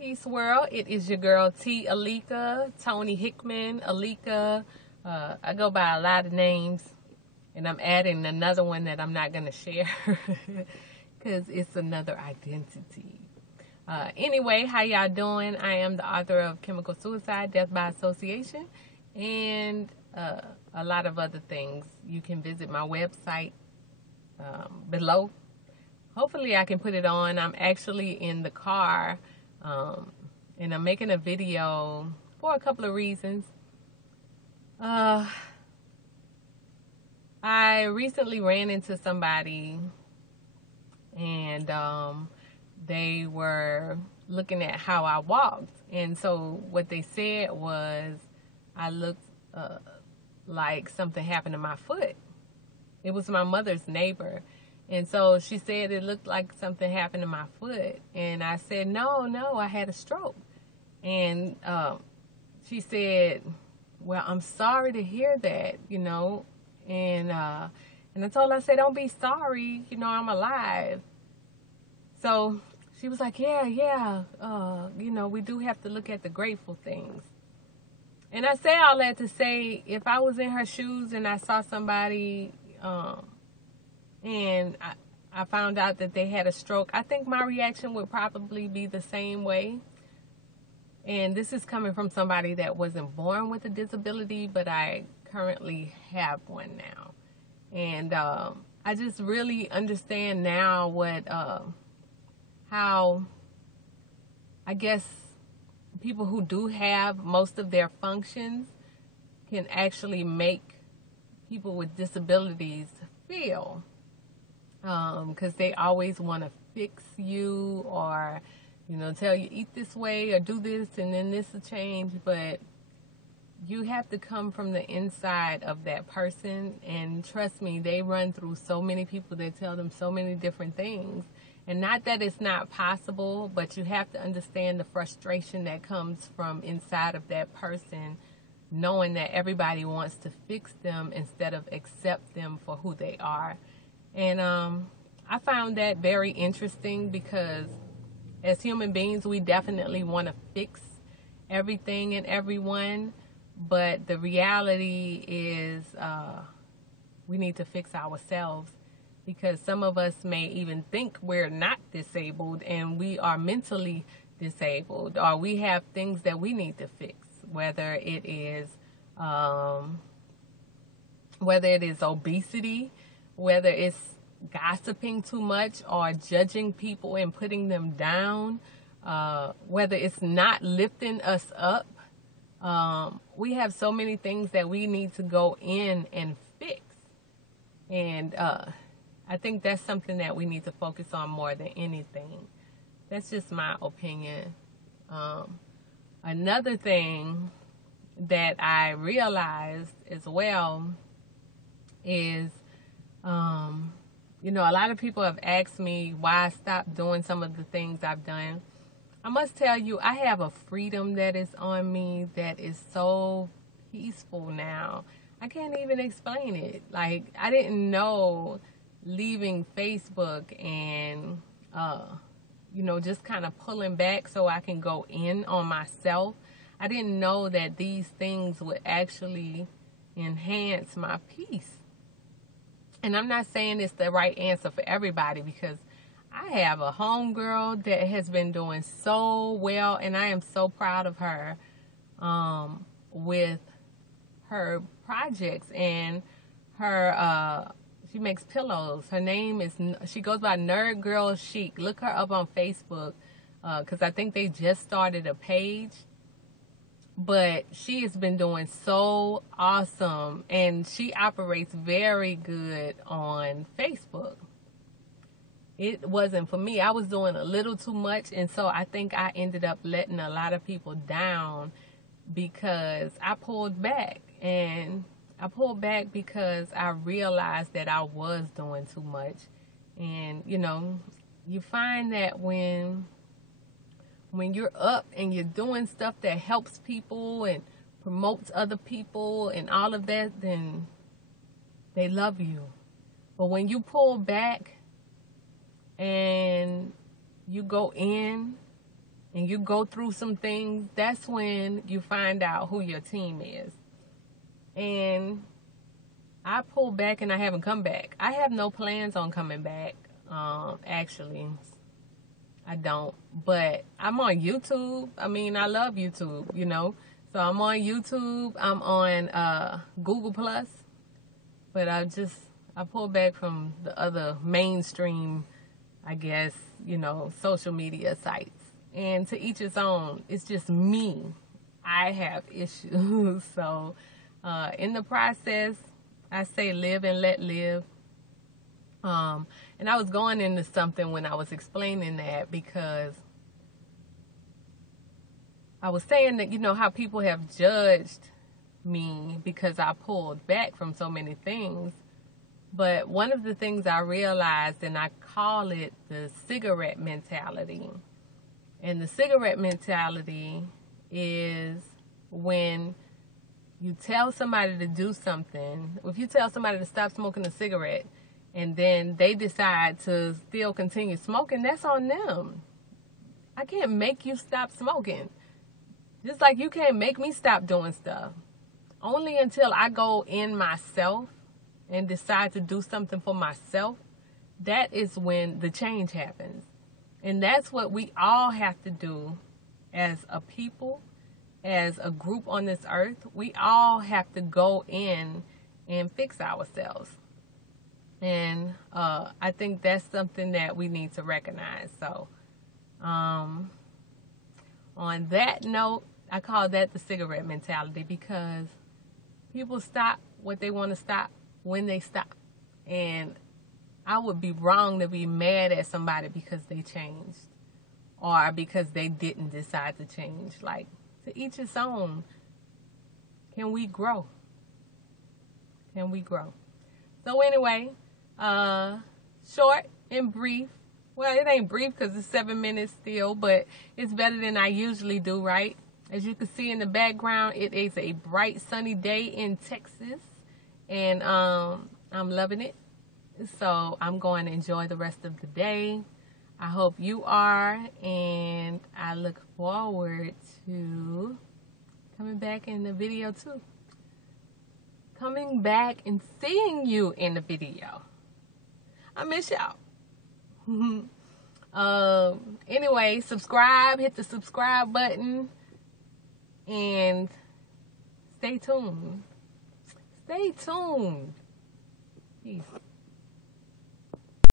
Peace world, it is your girl T. Alika, Tony Hickman, Alika. I go by a lot of names, and I'm adding another one that I'm not going to share because it's another identity. Anyway, how y'all doing? I am the author of Chemical Suicide, Death by Association, and a lot of other things. You can visit my website below. Hopefully I can put it on. I'm actually in the car, and I'm making a video for a couple of reasons. I recently ran into somebody, and they were looking at how I walked. And so what they said was I looked like something happened to my foot. It was my mother's neighbor. And so she said it looked like something happened to my foot. And I said, no, I had a stroke. And she said, well, I'm sorry to hear that, And I told her, I said, don't be sorry, I'm alive. So she was like, yeah, we do have to look at the grateful things. And I say all that to say, if I was in her shoes and I saw somebody and I found out that they had a stroke, I think my reaction would probably be the same way. And this is coming from somebody that wasn't born with a disability, but I currently have one now. And I just really understand now how I guess people who do have most of their functions can actually make people with disabilities feel. Because they always want to fix you or, tell you eat this way or do this and then this will change. But you have to come from the inside of that person. And trust me, they run through so many people that tell them so many different things. And not that it's not possible, but you have to understand the frustration that comes from inside of that person, knowing that everybody wants to fix them instead of accept them for who they are. And I found that very interesting because as human beings, we definitely want to fix everything and everyone. But the reality is we need to fix ourselves, because some of us may even think we're not disabled and we are mentally disabled, or we have things that we need to fix, whether it is obesity, whether it's gossiping too much or judging people and putting them down, whether it's not lifting us up. We have so many things that we need to go in and fix. And I think that's something that we need to focus on more than anything. That's just my opinion. Another thing that I realized as well is, a lot of people have asked me why I stopped doing some of the things I've done. I must tell you, I have a freedom that is on me that is so peaceful now. I can't even explain it. Like, I didn't know leaving Facebook and, just kind of pulling back so I can go in on myself. I didn't know that these things would actually enhance my peace. And I'm not saying it's the right answer for everybody, because I have a homegirl that has been doing so well, and I am so proud of her with her projects and her. She makes pillows. Her name is, she goes by Nerd Girl Chic. Look her up on Facebook, because I think they just started a page. But she has been doing so awesome, and she operates very good on Facebook. It wasn't for me. I was doing a little too much, and so I think I ended up letting a lot of people down because I pulled back. And I pulled back because I realized that I was doing too much. And, you find that when you're up and you're doing stuff that helps people and promotes other people and all of that, then they love you. But when you pull back and you go in and you go through some things, that's when you find out who your team is. And I pulled back and I haven't come back. I have no plans on coming back. Actually, I don't. But I'm on YouTube. I mean, I love YouTube, you know. So I'm on YouTube. I'm on Google Plus. But I pulled back from the other mainstream, I guess, you know, social media sites. And to each his own. It's just me. I have issues. So in the process, I say live and let live. And I was going into something when I was explaining that, because I was saying that, you know, how people have judged me because I pulled back from so many things. But one of the things I realized, and I call it the cigarette mentality. And the cigarette mentality is when you tell somebody to do something. If you tell somebody to stop smoking a cigarette and then they decide to still continue smoking, that's on them. I can't make you stop smoking. Just like you can't make me stop doing stuff. Only until I go in myself and decide to do something for myself, that is when the change happens. And that's what we all have to do as a people, as a group on this earth. We all have to go in and fix ourselves. And I think that's something that we need to recognize. So on that note, I call that the cigarette mentality, because people stop what they want to stop when they stop. And I would be wrong to be mad at somebody because they changed or because they didn't decide to change. Like, to each his own. Can we grow? Can we grow? So anyway, short and brief. Well, it ain't brief because it's 7 minutes still, but it's better than I usually do, right? As you can see in the background, it is a bright, sunny day in Texas, and I'm loving it. So I'm going to enjoy the rest of the day. I hope you are, and I look forward to coming back in the video too. Coming back and seeing you in the video. I miss y'all. Anyway, subscribe, hit the subscribe button, and stay tuned. Stay tuned. Peace.